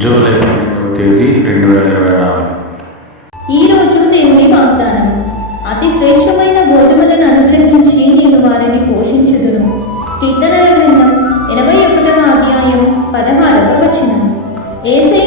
July 12వ తేదీ 2024. ఈరోజు దేవుని వాగ్దానం. అతి శ్రేష్టమైన గోధుమలను అనుగ్రహించి నేను వారిని పోషించుదును. కీర్తనల గ్రంథం 81వ అధ్యాయం 16వ వచనం. యేసయ్య